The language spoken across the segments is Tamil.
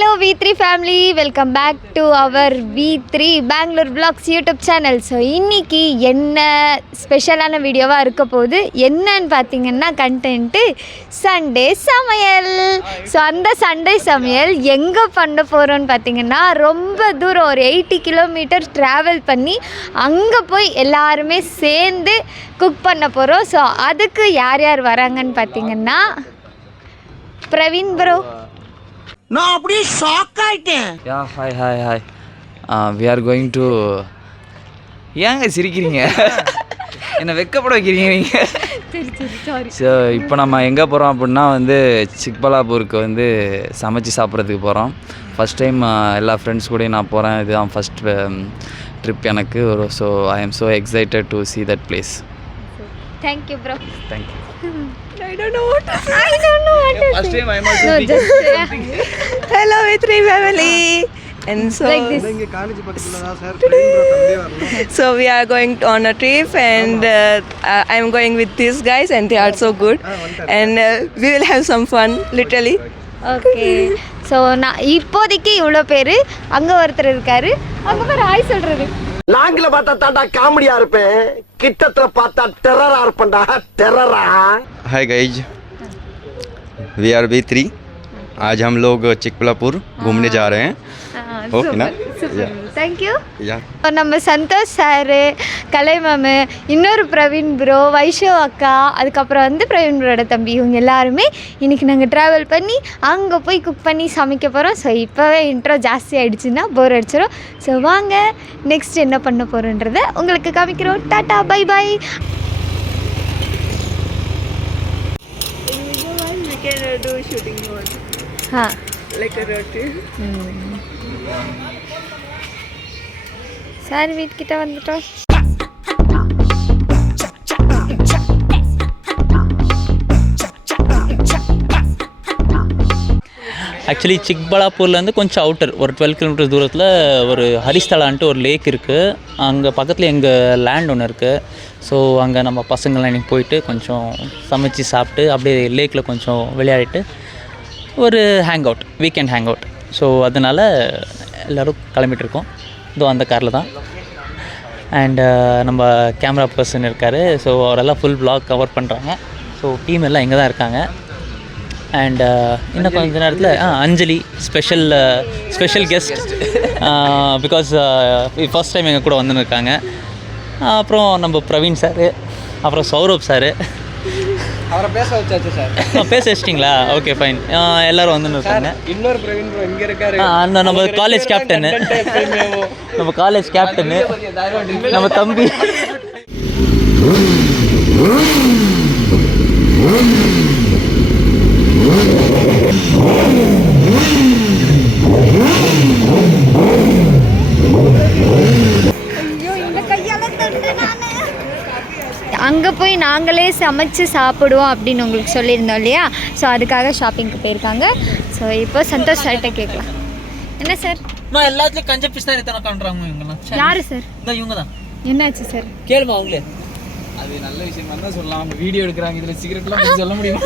Hello V3 family, welcome back to our V3 Bangalore Vlogs YouTube channel. So இன்னைக்கு என்ன ஸ்பெஷலான வீடியோவா இருக்க போகுது என்னன்னு பார்த்தீங்கன்னா கண்டென்ட்டு சண்டே சமையல். ஸோ அந்த சண்டே சமையல் எங்கே பண்ண போகிறோன்னு பார்த்தீங்கன்னா ரொம்ப தூரம் ஒரு 80 கிலோமீட்டர் ட்ராவல் பண்ணி அங்கே போய் எல்லாருமே சேர்ந்து குக் பண்ண போகிறோம். ஸோ அதுக்கு யார் யார் வராங்கன்னு பார்த்தீங்கன்னா பிரவீன் ப்ரோ. நான் அப்படியே ஷாக் ஆயிட்டேன். Hi we are going to ஏங்க சிரிக்கிறீங்க? என்ன வெக்கப்பட வைக்கிறீங்க நீங்கள்? ஸோ இப்போ நம்ம எங்கே போகிறோம் அப்படின்னா சிக்பலாப்பூருக்கு சமைச்சு சாப்பிட்றதுக்கு போகிறோம். ஃபஸ்ட் டைம் எல்லா ஃப்ரெண்ட்ஸ் கூடயும் நான் போகிறேன். இதுதான் ஃபஸ்ட் ட்ரிப் எனக்கு. So I am so excited to see that place. Thank you bro. Thank you. I don't know what to say. First time I am also thinking. Hello V3 family. And so like this. So we are going on a trip and I am going with these guys and they are so good and we will have some fun literally. Okay. So நான் இப்போதைக்கு இவ்வளோ பேர், அங்கே ஒருத்தர் இருக்காரு, அங்கே பேர் ஹாய் சொல்கிறது. நாங்கள பார்த்தா தாண்டா காமெடியா இருப்பேன், கிட்டத்துல பார்த்தா டெரரா இருப்பேன்டா. டெரரா. Hi guys, we are V3. आज हम लोग चिकबलापुर घूमने जा रहे हैं. ओके ना? தேங்க்யூ. நம்ம சந்தோஷ் சாரு, கலை மேமு, இன்னொரு பிரவீன் ப்ரோ, வைஷோ அக்கா, அதுக்கப்புறம் பிரவீன் ப்ரோட தம்பி, இவங்க எல்லாருமே இன்றைக்கி நாங்கள் ட்ராவல் பண்ணி அங்கே போய் குக் பண்ணி சமைக்க போகிறோம். ஸோ இப்போவே இன்ட்ரோ ஜாஸ்தி ஆகிடுச்சுன்னா போர் அடிச்சிடும். ஸோ வாங்க நெக்ஸ்ட் என்ன பண்ண போகிறோன்றதை உங்களுக்கு காமிக்கிறோம். Tata bye bye. Do shooting mode. Like a road trip. Sir வீட்டுக்கிட்ட வந்துட்டோம். ஆக்சுவலி சிக்பலாப்பூர்லேருந்து கொஞ்சம் அவுட்டர் ஒரு 12 கிலோமீட்டர் தூரத்தில் ஒரு ஹரிஸ்தலான்ட்டு ஒரு லேக் இருக்குது. அங்கே பக்கத்தில் எங்கள் லேண்ட் ஒன்று இருக்குது. ஸோ அங்கே நம்ம பசங்கள்லாம் இன்றைக்கி போயிட்டு கொஞ்சம் சமைச்சு சாப்பிட்டு அப்படியே லேக்கில் கொஞ்சம் விளையாடிட்டு ஒரு வீக்கெண்ட் ஹேங் அவுட். ஸோ அதனால் எல்லோரும் கிளம்பிட்டுருக்கோம். இதோ அந்த காரில் தான். அண்டு நம்ம கேமரா பர்சன் இருக்கார். ஸோ அவரெல்லாம் ஃபுல் vlog கவர் பண்ணுறாங்க. ஸோ டீம் எல்லாம் இங்கே தான் இருக்காங்க. அண்ட் இன்னும் கொஞ்ச நேரத்தில் Anjali special guest because first time எங்கள் கூட வந்துருக்காங்க. அப்புறம் நம்ம பிரவீன் சார், அப்புறம் சௌரப் சார். அவரை பேச வச்சாச்சு சார். பேச வச்சிட்டிங்களா? Okay fine. எல்லோரும் வந்துருக்காங்க. இன்னொரு பிரவீன் ப்ரோ இங்கே இருக்காரு. அந்த நம்ம காலேஜ் கேப்டனு, நம்ம தம்பி. அங்கே போய் நாங்களே சமைச்சு சாப்பிடுவோம் அப்படின்னு உங்களுக்கு சொல்லியிருந்தோம் இல்லையா? ஸோ அதுக்காக ஷாப்பிங்க்கு போயிருக்காங்க. ஸோ இப்போ சந்தோஷ் சார்கிட்ட கேட்கலாம். என்ன சார்? நான் எல்லாத்துலேயும் கஞ்ச பிஸ் தான் எத்தனை பண்ணுறாங்க இவங்கெல்லாம். யார் சார்? இந்த இவங்க தான். என்னாச்சு சார்? கேளுமா அவங்களே. அது நல்ல விஷயம் தான் சொல்லலாம். அவங்க வீடியோ எடுக்கிறாங்க, இதில் சிகரெட்லாம் பற்றி சொல்ல முடியுமா?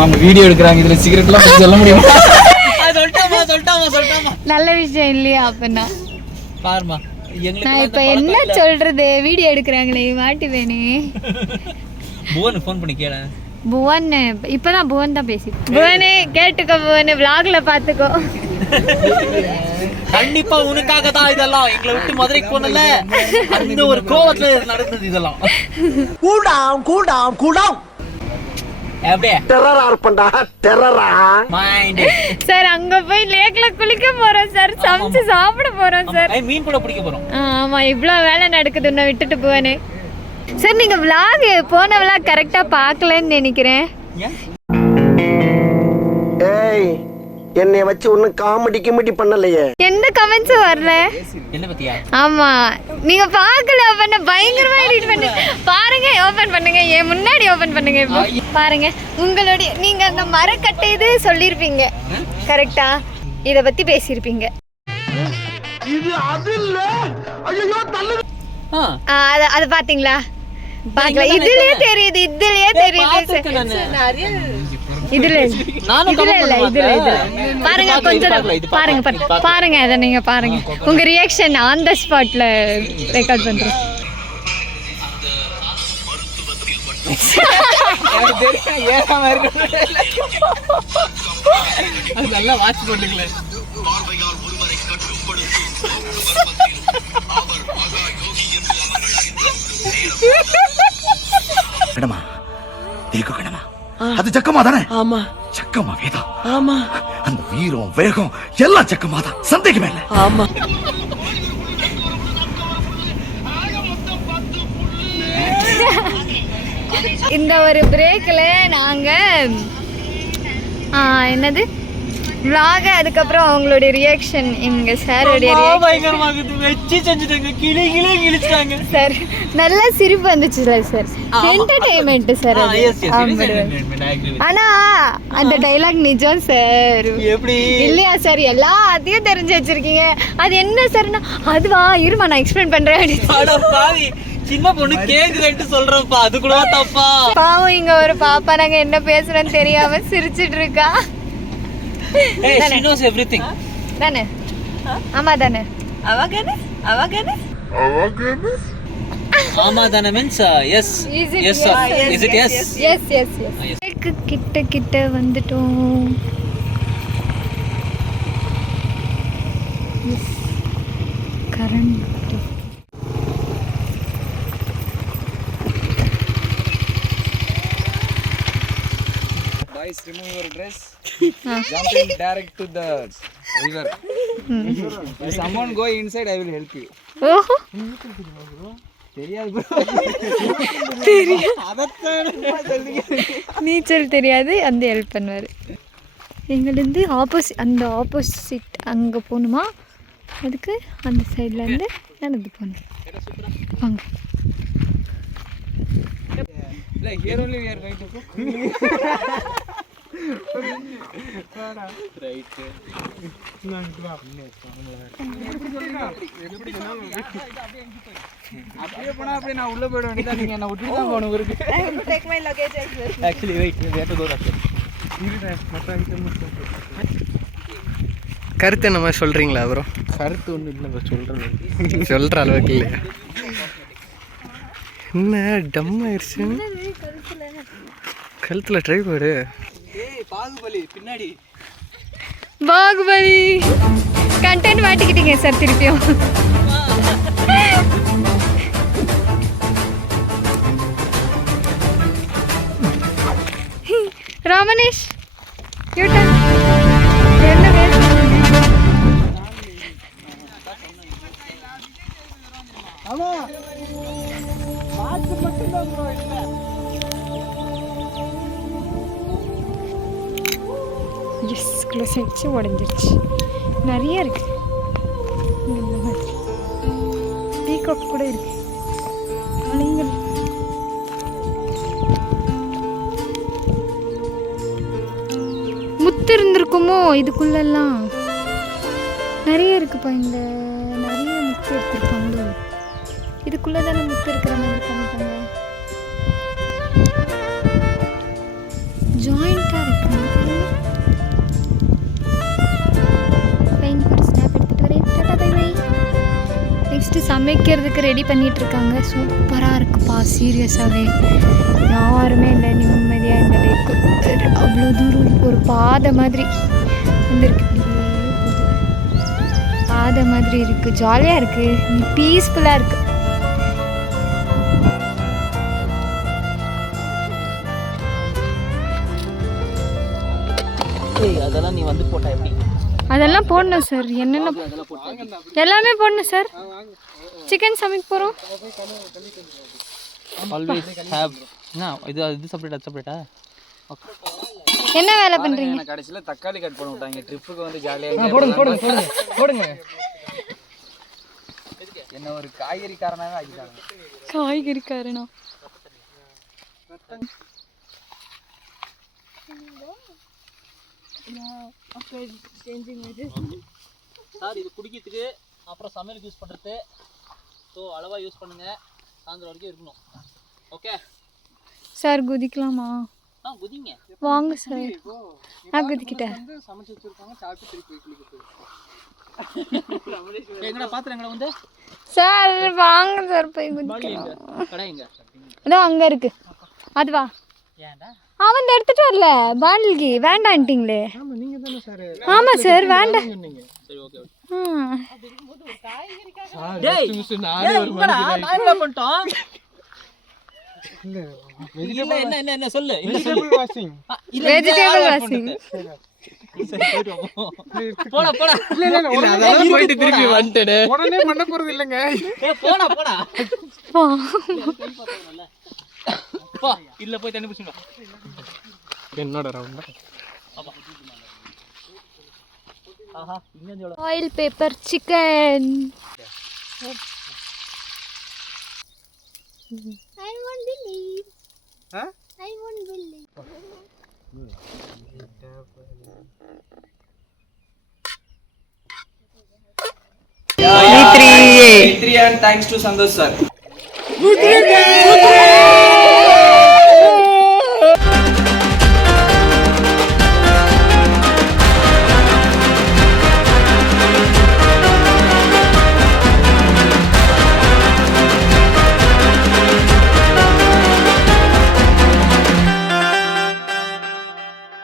அவங்க வீடியோ எடுக்கிறாங்க, இதில் சிகரெட்லாம் பற்றி சொல்ல முடியுமா? சொல்லிட்டாமா. நல்ல விஷயம் இல்லையா? அப்படின்னா பாருமா, நான் இப்போ என்ன சொல்கிறது? வீடியோ எடுக்கிறாங்களே, மாட்டுவேனே. புவன் ஃபோன் பண்ணி கேள. புவன் இப்போதான் புவன் தான் பேசி. புவனே கேட்டுக்கோ, புவனே vlogல பார்த்துக்கோ. கண்டிப்பா உனக்காக தான் இதெல்லாம். எங்களை விட்டு மதுரைக்கு போனல அந்த ஒரு கோவத்துல நடந்தது இதெல்லாம். Cool down. அப்படியே டெரரா இருப்பேன்டா. டெரரா. மைண்ட் சார் அங்க போய் லேக்ல குளிக்க போறோம் சார், சமைச்சு சாப்பிட போறோம் சார். மீன் கூட பிடிக்க போறோம். ஆமா, இவ்ளோ வேலை நடக்குது. உன்னை விட்டுட்டு போனே சார். நீங்க vlog போன vlog கரெக்டா பார்க்கலன்னு நினைக்கிறேன். ஏய், என்னை வச்சு ஒன்னும் காமெடி பண்ணலையே. எந்த கமெண்ட்ஸும் வரல. என்ன பத்தியா? ஆமா, நீங்க பார்க்கல. பண்ண பயங்கரமா எடிட் பண்ணி பாருங்க. ஓபன் பண்ணுங்க, ஏன் முன்னாடி ஓபன் பண்ணுங்க. இப்போ பாருங்க, உங்களுடைய நீங்க அந்த மரக்கட்டை இது சொல்லியிருப்பீங்க கரெக்டா? இத பத்தி பேசியிருப்பீங்க. இது அது இல்ல. ஐயோ தள்ளு. அது பாத்தீங்களா? பார்க்கல. இதுலயே தெரியுது. இதுல நானும் இதுல comment இல்ல பண்ண இதுல மாட்டேன். பாருங்க கொஞ்சம் பாருங்க அதை நீங்க பாருங்க உங்க ரியாக்ஷன் ஆன் த ஸ்பாட்ல ரெக்கார்ட் பண்றோம். நல்லா வாட்ச் போட்டுக்கல. கணமா இருக்கு கணமா அது சக்கமா தானே? ஆமா சக்கமா வேதா ஆமா அந்த வீரம் வேகம் எல்லாம் சக்கமா தான், சந்தேகமே இல்லை. ஆமா. இந்த ஒரு பிரேக்கில் நாங்கள் என்னது vlog அதுக்கப்புறம் அவங்களுடைய ரியாக்ஷன் எங்கள் சாரோடைய பயங்கரமாகுது. வச்சு செஞ்சுட்டாங்க, கிளி கிழிச்சிட்டாங்க சார். நல்லா சிரிப்பு வந்துச்சுல சார், என்டர்டெயின்மெண்ட் சார். ஆனா அந்த டைலாக் நிஜம் சார். எப்படி இல்லையா சார்? எல்லாத்தையும் தெரிஞ்சு வச்சிருக்கீங்க. அது என்ன சார்னா அதுவா இருமா நான் எக்ஸ்பிளைன் பண்றேன். பாவி சின்ன பொண்ணு கேக்குறேன்ட்டு சொல்றப்பா, அது கூட தப்பா? பாவம் இங்க ஒரு பாப்பா நாங்க என்ன பேசுறோன்னு தெரியாம சிரிச்சிட்டு இருக்கா. Hey, she knows everything. தானே? ஆமா தானே? அவகனே ஆமா தானே means yes. Is it Yes yes? sir. Is it yes? Yes yes yes. கிட்ட வந்துட்டோம். Current Guys, remove your dress. Jumping direct to the river. If someone go inside, I will help you. ஓஹோ தெரியாது bro. நீச்சல் தெரியாது, அந்த ஹெல்ப் பண்ணுவார். எங்கேருந்து அந்த ஆப்போசிட் அங்கே போகணுமா, அதுக்கு அந்த சைட்லேருந்து நடந்து போகணும். வாங்க. Like here only we are going to cook. Right. அப்படியே போனா அப்படியே நான் உள்ள போயிட வேண்டியதா. நீங்க என்ன விட்டுட்டு தான் போகணும் ஊருக்கு. Take my luggage as well. Actually wait, we have to go back. கருத்து என்ன மாதிரி சொல்கிறீங்களா ப்ரோ? கருத்து ஒன்று இல்லை சொல்கிறேன். சொல்கிற அளவுக்கு இல்லையா? என்ன டம் ஆயிடுச்சு கழுத்தில் ட்ரை போடு. பாகுபலி பின்னாடி பாகுபலி கண்டென்ட் மாட்டிக்கிட்டீங்க சார் திருப்பியும். ராமனேஷ் யூட்டன் என்ன வேணும்? எஸ் க்ளோஸ் ஆகிடுச்சு, உடஞ்சிருச்சு. நிறைய இருக்கு. பீகாக் கூட இருக்கு. முத்து இருந்திருக்குமோ இதுக்குள்ளெல்லாம்? நிறைய இருக்குப்பா. இந்த நிறைய முத்து எடுத்துருப்பாங்க. இதுக்குள்ளே தானே முத்து இருக்கிற மாதிரி பண்ணிட்டாங்க. ஜாயிண்டாக இருக்கு. நெக்ஸ்ட்டு சமைக்கிறதுக்கு ரெடி பண்ணிகிட்ருக்காங்க. சூப்பராக இருக்குப்பா, சீரியஸாகவே. யாருமே இல்லை, நிம்மதியாக இந்த லேக்கு. அவ்வளோ தூரம் ஒரு பாதை மாதிரி வந்துருக்கு. பாதை மாதிரி இருக்குது, ஜாலியாக இருக்குது, பீஸ்ஃபுல்லாக இருக்குது. அதெல்லாம் நீ வந்து போட்டா எப்படி? அதெல்லாம் போடணும் சார். என்னென்ன எல்லாமே போடணும் சார். சிக்கன் சமைக்க போகிறோம். ஆல்வேஸ் ஹேவ் இது செப்பரேட் அது செப்பரேட்டா? என்ன வேலை பண்ணுறீங்க? கடைசியில் தக்காளி கட் பண்ண விட்டாங்க. ட்ரிப்புக்கு வந்து ஜாலியாக போடுங்க. என்ன ஒரு காய்கறிக்காரனாவே ஆக்கிட்டாங்க. காய்கறிக்காரனா? சார் இது குடிக்கிறதுக்கு அப்புறம் சமையலுக்கு யூஸ் பண்ணுறது. ஸோ அளவாக யூஸ் பண்ணுங்கள், சாயந்தரம் வரைக்கும் இருக்கணும். ஓகே சார் குதிக்கலாமா? குதிங்க. வாங்க சார். நான் குதிக்கிட்டேன். சமைச்சு வச்சிருக்காங்க சாப்பிட்டு திருப்பி குளிக்க எங்கடா பாத்துறங்களா வந்து சார் வாங்க சார் போய் குதிக்கலாம். கடை எங்க? அதான் அங்கே இருக்கு. அதுவா ஏன்டா? அவன் எடுத்துட்டு வரல பாண்டில்கி வேண்டான்ட்டிங்களே. ஆமா நீங்க தானே சார். ஆமாம் சார் வேண்டாம். சரி ஓகே ஓகே. டேய் நானே ஒரு என்னடா நான் என்ன பண்ணிட்டோம்? இல்ல இல்ல என்ன என்ன என்ன சொல்லு. Vegetable washing. Vegetable washing. போடா போடா. இல்ல இல்ல அதெல்லாம் போயிட்டு திருப்பி வந்துட்டே. உடனே பண்ண போறது இல்லங்க. ஏய் போடா போடா. போ. போ இல்ல போய் தண்ணி புடிச்சுங்க. என்னோட ரவுண்டா. ஆஹா இங்க வந்து oil paper chicken. I won't believe. Huh? I won't believe. V3 and thanks to Santosh sir.